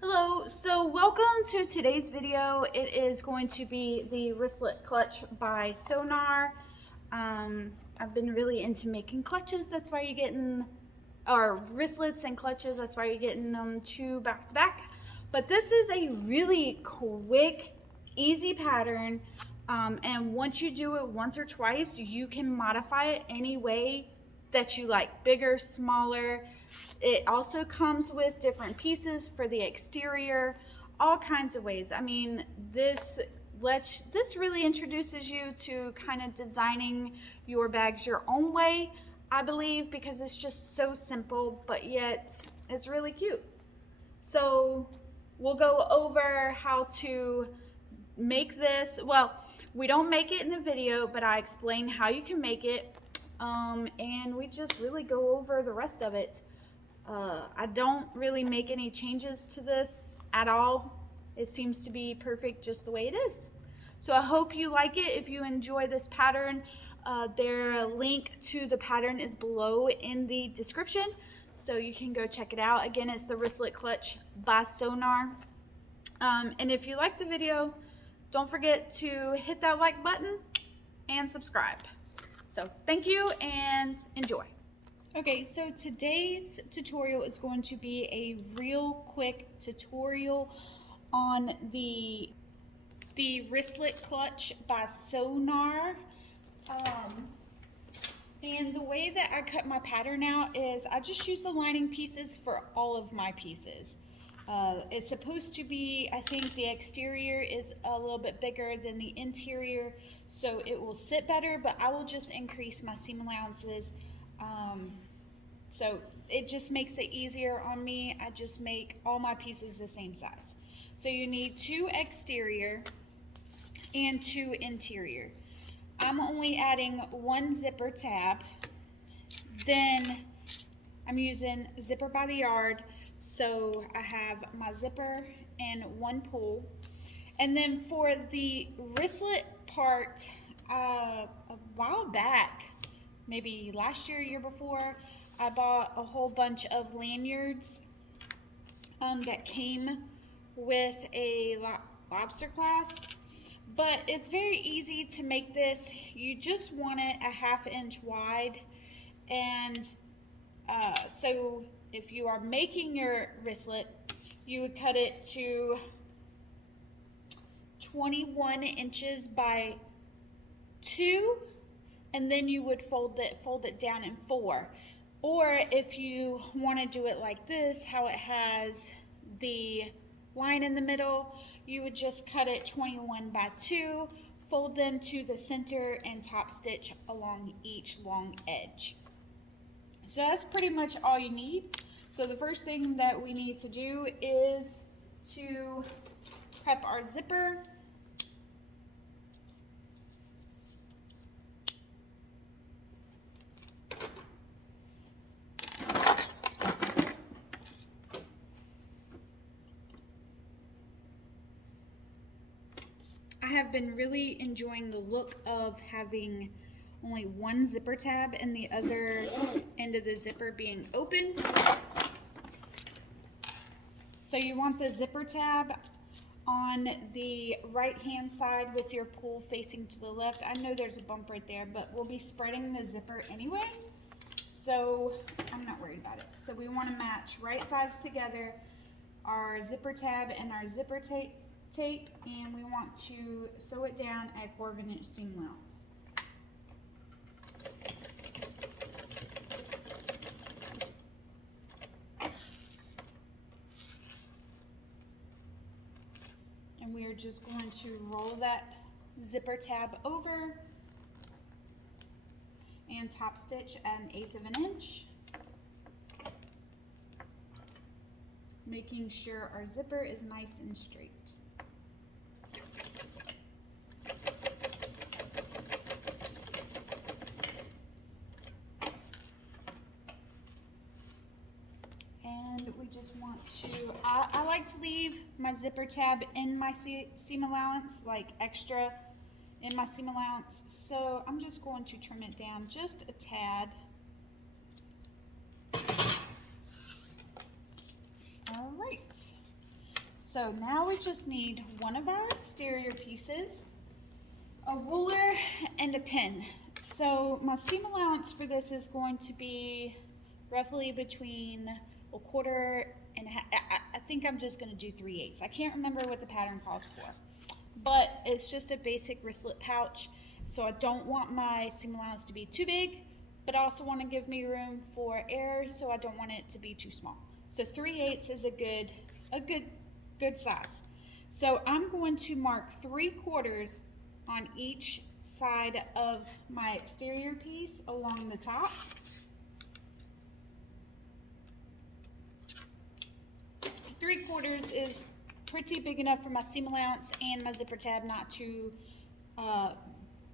Hello, so welcome to today's video. It is going to be the wristlet clutch by Sewgnar. I've been really into making clutches, that's why you're getting, or wristlets and clutches, that's why you're getting them two back to back. But this is a really quick, easy pattern, and once you do it once or twice, you can modify it any way that you like, bigger, smaller. It also comes with different pieces for the exterior, all kinds of ways. I mean, this really introduces you to kind of designing your bags your own way, I believe, because it's just so simple, but yet it's really cute. So we'll go over how to make this. Well, we don't make it in the video, but I explain how you can make it, and we just really go over the rest of it. I don't really make any changes to this at all. It seems to be perfect just the way it is. So I hope you like it. If you enjoy this pattern, their link to the pattern is below in the description, so you can go check it out. Again, it's the wristlet clutch by Sewgnar. And if you like the video, don't forget to hit that like button and subscribe. So thank you and enjoy. Okay, so today's tutorial is going to be a real quick tutorial on the wristlet clutch by Sewgnar. And the way that I cut my pattern out is I just use the lining pieces for all of my pieces. It's supposed to be, I think the exterior is a little bit bigger than the interior, so it will sit better, but I will just increase my seam allowances. So it just makes it easier on me. I just make all my pieces the same size. So you need 2 exterior and 2 interior. I'm only adding 1 zipper tab. Then I'm using zipper by the yard. So I have my zipper and 1 pull. And then for the wristlet part, a while back, maybe last year, year before, I bought a whole bunch of lanyards that came with a lobster clasp. But it's very easy to make this. You just want it a 1/2 inch wide. And so if you are making your wristlet, you would cut it to 21 inches by 2, and then you would fold it down in 4. Or if you want to do it like this, how it has the line in the middle, you would just cut it 21 by 2, fold them to the center, and top stitch along each long edge. So that's pretty much all you need. So the first thing that we need to do is to prep our zipper. I have been really enjoying the look of having only 1 zipper tab and the other end of the zipper being open. So you want the zipper tab on the right hand side with your pull facing to the left. I know there's a bump right there, but we'll be spreading the zipper anyway, so I'm not worried about it. So we want to match right sides together, our zipper tab and our zipper tape, and we want to sew it down at 1/4 inch seam allowance. And we are just going to roll that zipper tab over and top stitch at 1/8 inch, making sure our zipper is nice and straight. And we just want to, I like to leave my zipper tab in my seam allowance, like extra in my seam allowance. So I'm just going to trim it down just a tad. All right. So now we just need one of our exterior pieces, a ruler, and a pin. So my seam allowance for this is going to be roughly between a quarter and a half. I think I'm just going to do 3/8. I can't remember what the pattern calls for, but it's just a basic wristlet pouch. So I don't want my seam allowance to be too big, but I also want to give me room for air, so I don't want it to be too small. So 3/8 is a good size. So I'm going to mark 3/4 on each side of my exterior piece along the top. Three-quarters is pretty big enough for my seam allowance and my zipper tab not to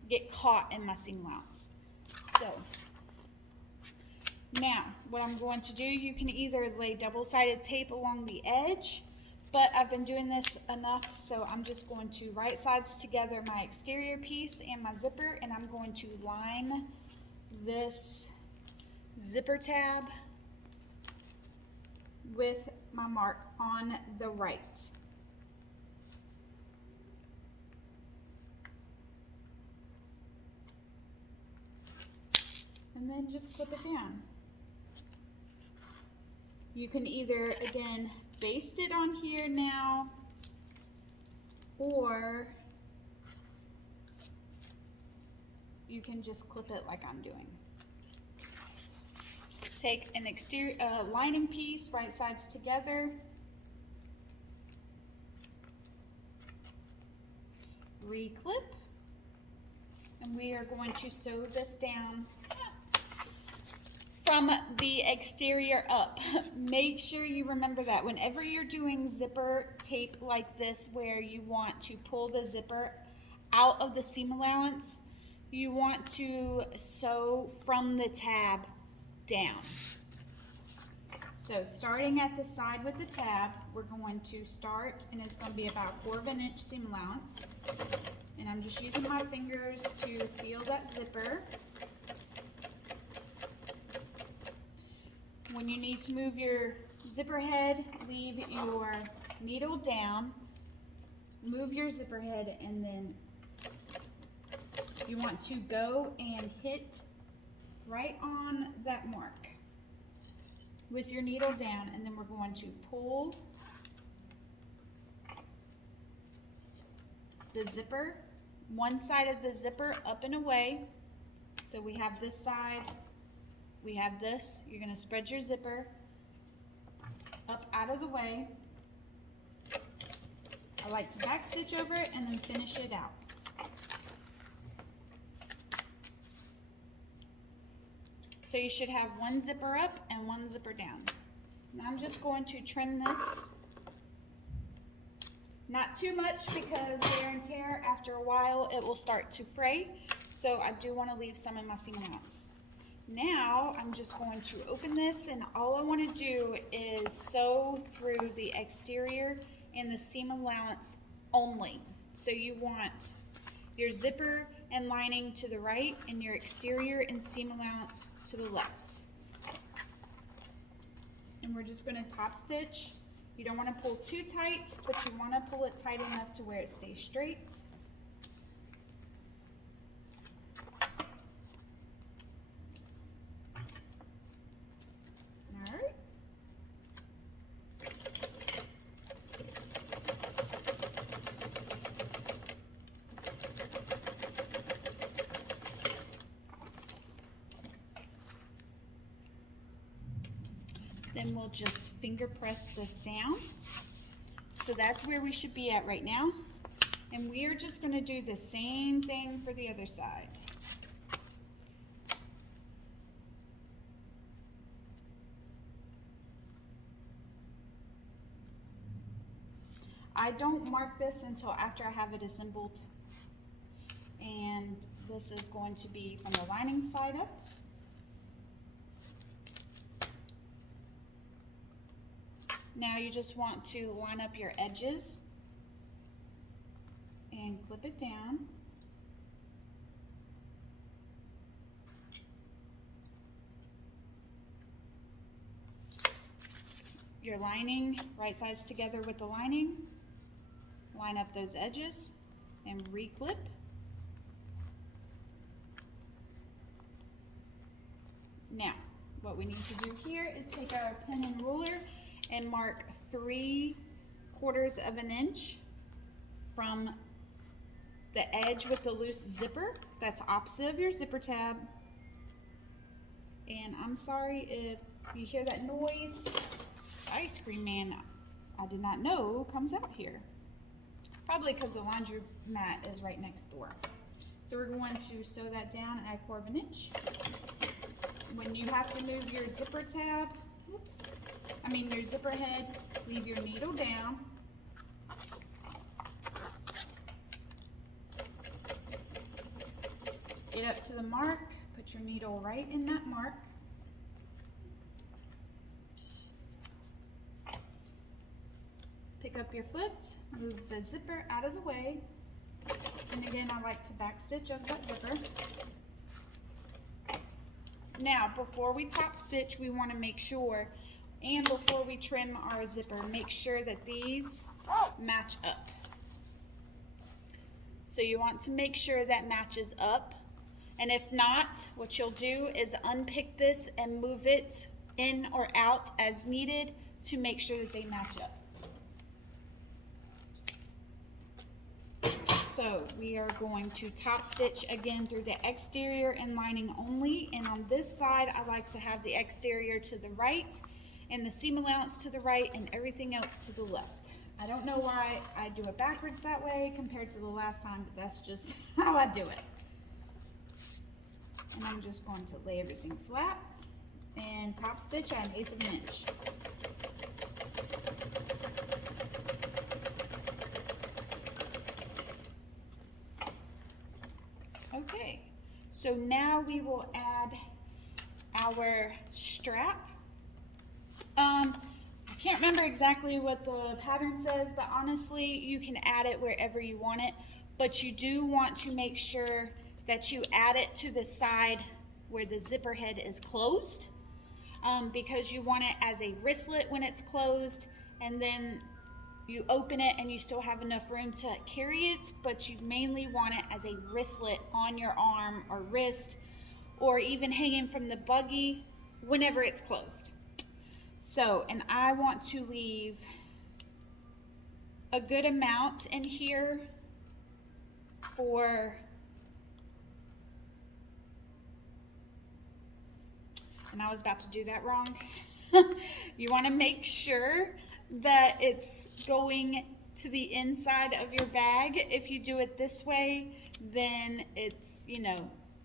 get caught in my seam allowance. So now what I'm going to do, you can either lay double-sided tape along the edge, but I've been doing this enough, so I'm just going to right sides together my exterior piece and my zipper, and I'm going to line this zipper tab with my mark on the right. And then just clip it down. You can either, again, baste it on here now, or you can just clip it like I'm doing. Take an exterior lining piece, right sides together, reclip, and we are going to sew this down from the exterior up. Make sure you remember that whenever you're doing zipper tape like this, where you want to pull the zipper out of the seam allowance, you want to sew from the tab down. So starting at the side with the tab, we're going to start, and it's going to be about 1/4 inch seam allowance. And I'm just using my fingers to feel that zipper. When you need to move your zipper head, leave your needle down, move your zipper head, and then you want to go and hit right on that mark with your needle down, and then we're going to pull the zipper, one side of the zipper up and away. So we have this side, we have this. You're going to spread your zipper up out of the way. I like to back stitch over it and then finish it out. So you should have one zipper up and one zipper down. Now I'm just going to trim this. Not too much, because wear and tear, after a while it will start to fray. So I do want to leave some in my seam allowance. Now I'm just going to open this, and all I want to do is sew through the exterior and the seam allowance only. So you want your zipper and lining to the right and your exterior and seam allowance to the left. And we're just going to top stitch. You don't want to pull too tight, but you want to pull it tight enough to where it stays straight. All right. Then we'll just finger press this down. So that's where we should be at right now. And we are just going to do the same thing for the other side. I don't mark this until after I have it assembled. And this is going to be from the lining side up. Now you just want to line up your edges and clip it down. your lining right sides together with the lining. Line up those edges and re-clip. Now, what we need to do here is take our pen and ruler and mark 3/4 of an inch from the edge with the loose zipper. That's opposite of your zipper tab. And I'm sorry if you hear that noise. The ice cream man, I did not know, comes out here. Probably because the laundromat is right next door. So we're going to sew that down at 1/4 of an inch. When you have to move your zipper tab, your zipper head, leave your needle down. Get up to the mark, put your needle right in that mark. Pick up your foot, move the zipper out of the way. And again, I like to back stitch over that zipper. Now, before we top stitch, we want to make sure, and before we trim our zipper, make sure that these match up. So you want to make sure that matches up. And if not, what you'll do is unpick this and move it in or out as needed to make sure that they match up. So we are going to top stitch again through the exterior and lining only. And on this side, I like to have the exterior to the right and the seam allowance to the right and everything else to the left. I don't know why I do it backwards that way compared to the last time, but that's just how I do it. And I'm just going to lay everything flat and top stitch at 1/8 of an inch. Okay, so now we will add our strap. I can't remember exactly what the pattern says, but honestly, you can add it wherever you want it, but you do want to make sure that you add it to the side where the zipper head is closed, because you want it as a wristlet when it's closed, and then you open it and you still have enough room to carry it, but you mainly want it as a wristlet on your arm or wrist, or even hanging from the buggy whenever it's closed. So, and I want to leave a good amount in here for, and I was about to do that wrong. You want to make sure that it's going to the inside of your bag. If you do it this way, then it's,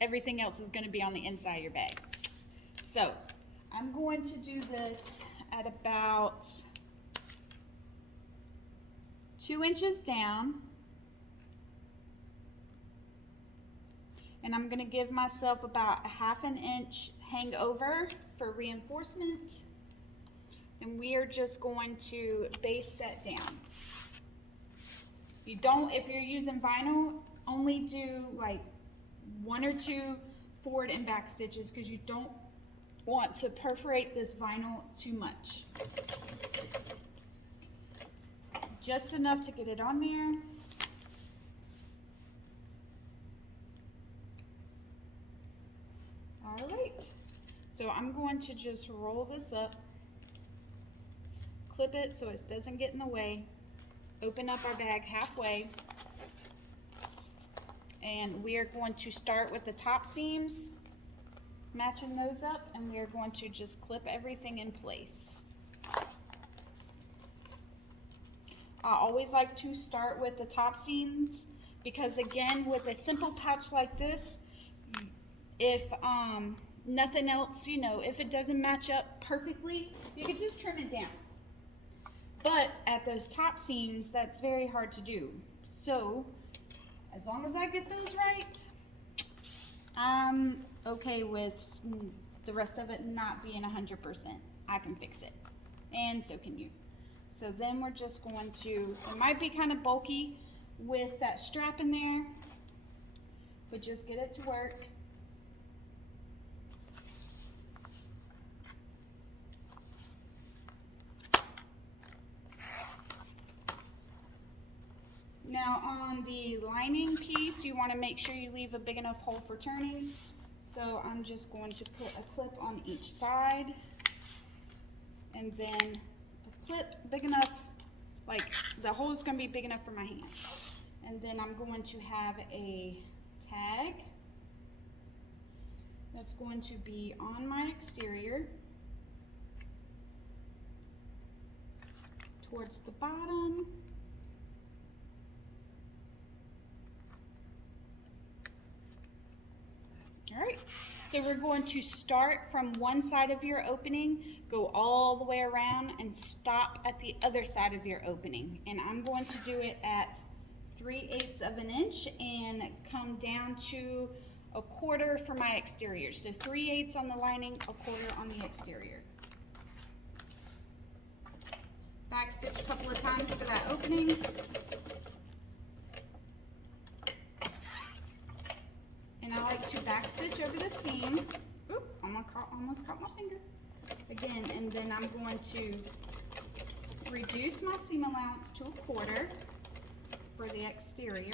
everything else is going to be on the inside of your bag. So I'm going to do this at about 2 inches down. And I'm going to give myself about 1/2 inch hangover for reinforcement. And we are just going to base that down. If you're using vinyl, only do like 1 or 2 forward and back stitches, because you don't want to perforate this vinyl too much. Just enough to get it on there. All right, so I'm going to just roll this up, clip it so it doesn't get in the way, open up our bag halfway, and we are going to start with the top seams, matching those up, and we are going to just clip everything in place. I always like to start with the top seams because, again, with a simple patch like this, if nothing else, if it doesn't match up perfectly, you can just trim it down. But at those top seams, that's very hard to do. So as long as I get those right, I'm okay with the rest of it not being 100%. I can fix it, and so can you. So then we're just going to, it might be kind of bulky with that strap in there, but just get it to work. Now on the lining piece, you want to make sure you leave a big enough hole for turning. So I'm just going to put a clip on each side, and then a clip big enough, like the hole is going to be big enough for my hand. And then I'm going to have a tag that's going to be on my exterior towards the bottom. All right, so we're going to start from one side of your opening, go all the way around, and stop at the other side of your opening. And I'm going to do it at 3/8 of an inch and come down to 1/4 for my exterior. So 3/8 on the lining, 1/4 on the exterior. Backstitch a couple of times for that opening. And I like to backstitch over the seam. Oop, almost caught my finger. Again, and then I'm going to reduce my seam allowance to 1/4 for the exterior.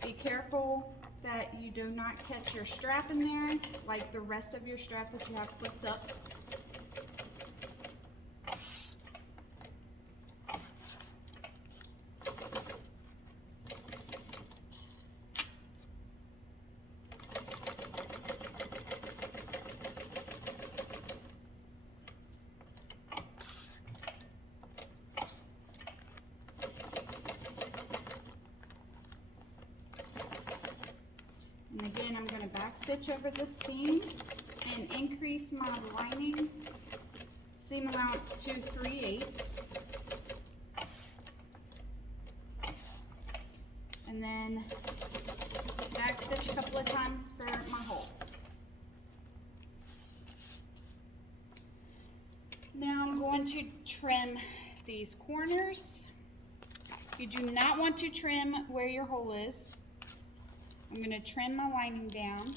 Be careful that you do not catch your strap in there, like the rest of your strap that you have flipped up. And again, I'm going to backstitch over the seam and increase my lining seam allowance to 3/8. And then backstitch a couple of times for my hole. Now I'm going to trim these corners. You do not want to trim where your hole is. I'm going to trim my lining down.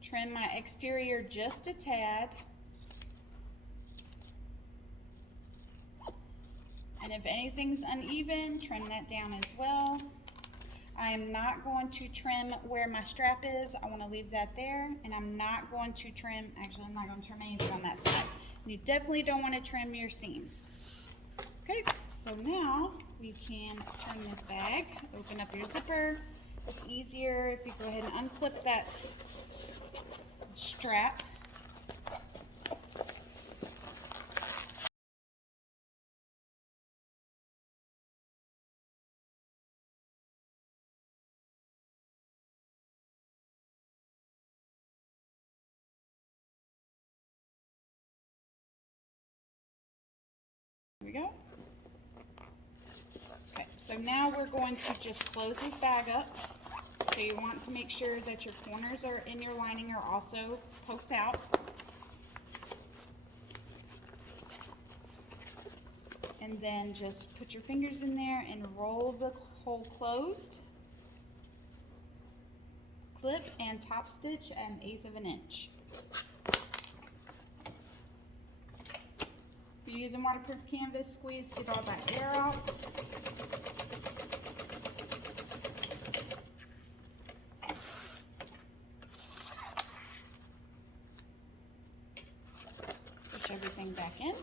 Trim my exterior just a tad. And if anything's uneven, trim that down as well. I am not going to trim where my strap is. I want to leave that there. And I'm not going to trim, actually I'm not going to trim anything on that side. You definitely don't want to trim your seams. Okay, so now we can turn this bag, open up your zipper. It's easier if you go ahead and unclip that strap. There we go. Okay, so now we're going to just close this bag up. So you want to make sure that your corners are in your lining are also poked out. And then just put your fingers in there and roll the hole closed. Clip and top stitch at 1/8 of an inch. If you're using waterproof canvas, squeeze to get all that air out. Push everything back in.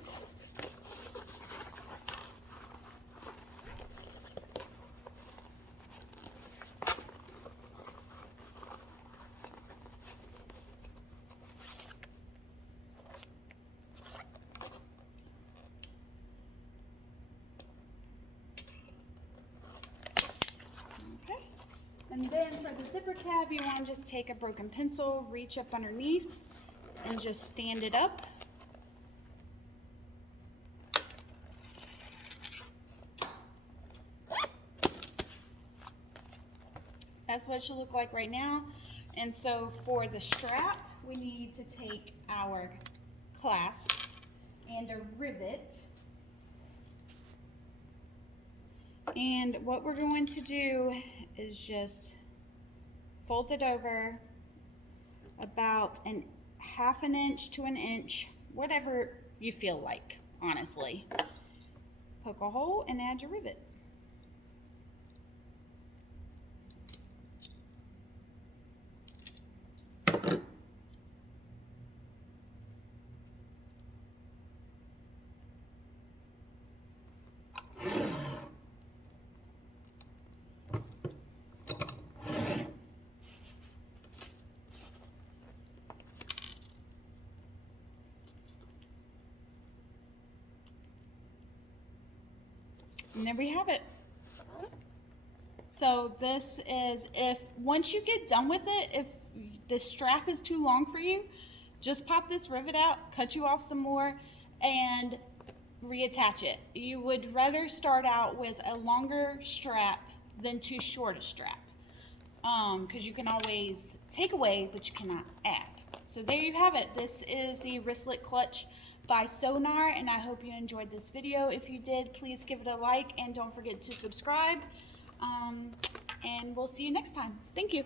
And then for the zipper tab, you want to just take a broken pencil, reach up underneath, and just stand it up. That's what it should look like right now. And so for the strap, we need to take our clasp and a rivet. And what we're going to do is just fold it over about 1/2 inch to 1 inch whatever you feel like, honestly. Poke a hole and add your rivet. And there we have it. So this is, if once you get done with it, if the strap is too long for you, just pop this rivet out, cut you off some more, and reattach it. You would rather start out with a longer strap than too short a strap, because you can always take away, but you cannot add. So there you have it. This is the wristlet clutch by Sewgnar, and I hope you enjoyed this video. If you did, please give it a like and don't forget to subscribe. And we'll see you next time. Thank you.